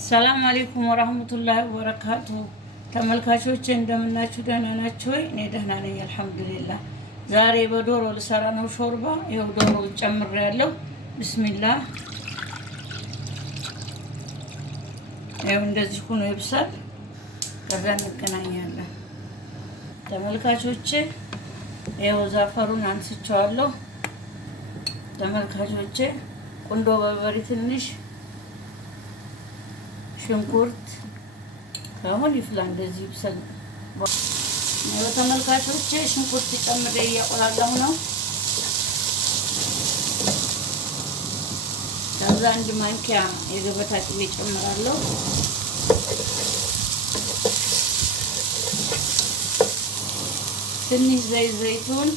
ሰላም አለይኩም ወራህመቱላሂ ወበረካቱ። ተመልካቾች እንደምናችሁ ደህና ናችሁ ወይ? እኔ ደህና ነኝ አልሐምዱሊላህ። ዛሬ በዶሮ ልሰራ ነው ሾርባ። ይኸው ዶሮ ጨምሬያለሁ። ቢስሚላህ። ይኸው እንደዚህ ሆኖ ይብሳል። ከዛ እንገናኛለን ተመልካቾቼ። ይኸው ዛፈሩን አንስቼዋለሁ ተመልካቾቼ። ቁንዶ በርበሬ ትንሽ ሽንኩርት ከአሁን ይፍላ እንደዚህ ይብሰል። ተመልካቾቼ ሽንኩርት ጨምሬ እያቆላለሁ ነው። ከዛ አንድ ማንኪያ የገበታ ቅቤ ጨምራለሁ። ትንሽ ዘይቱን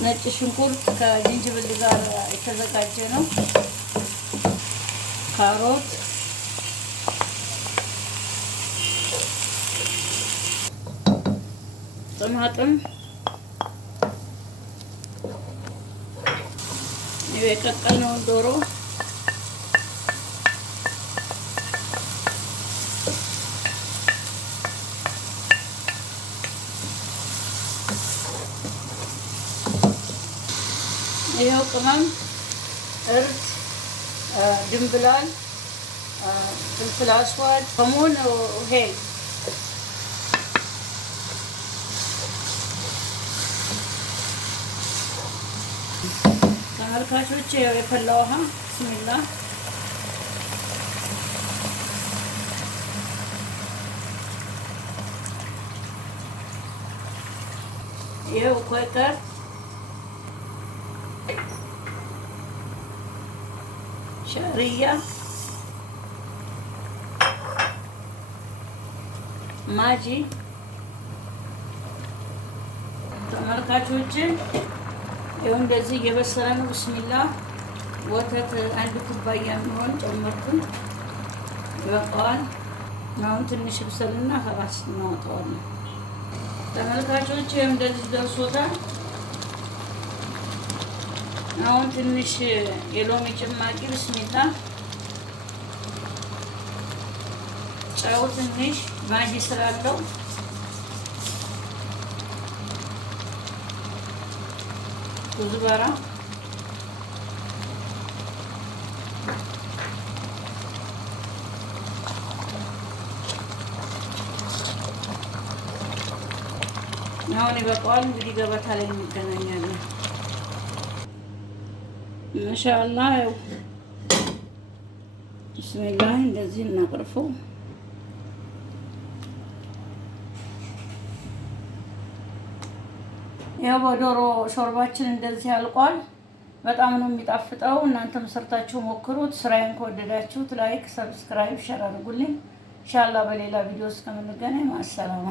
ነጭ ሽንኩርት ከጅንጅብል ጋር የተዘጋጀ ነው። ካሮት፣ ጢማቲም፣ የቀቀልነውን ዶሮ ይኸው ቅመም፣ እርድ፣ ድንብላል፣ ፍልፍል አስዋድ፣ ከሙን፣ ሄል ተመልካቾች የፈላ ውሃ ብስሚላ። ይኸው ኮከር ሸሪያ ማጂ ተመልካቾች ይኸው እንደዚህ እየበሰለ ነው። ብስሚላ። ወተት አንድ ኩባያ የሚሆን ጨመርኩኝ። ይበቃዋል። አሁን ትንሽ ብሰልና ከራስ እናወጣዋለን ተመልካቾች። ይኸው እንደዚህ ደርሶታል። አሁን ትንሽ የሎሚ ጭማቂ ብስሚላ፣ ጨው ትንሽ፣ ማጂ ስላለው ኩዝበራ፣ አሁን ይበቃዋል። እንግዲህ ገበታ ላይ እንገናኛለን። ማሻአላህ ያው ቢስሚላህ እንደዚህ እናቅርፈው። ያው በዶሮ ሾርባችን እንደዚህ አልቋል። በጣም ነው የሚጣፍጠው። እናንተም ሰርታችሁ ሞክሩት። ስራዬን ከወደዳችሁት ላይክ፣ ሰብስክራይብ፣ ሼር አድርጉልኝ። ኢንሻአላህ በሌላ ቪዲዮ እስከምንገናኝ ማሰላማ።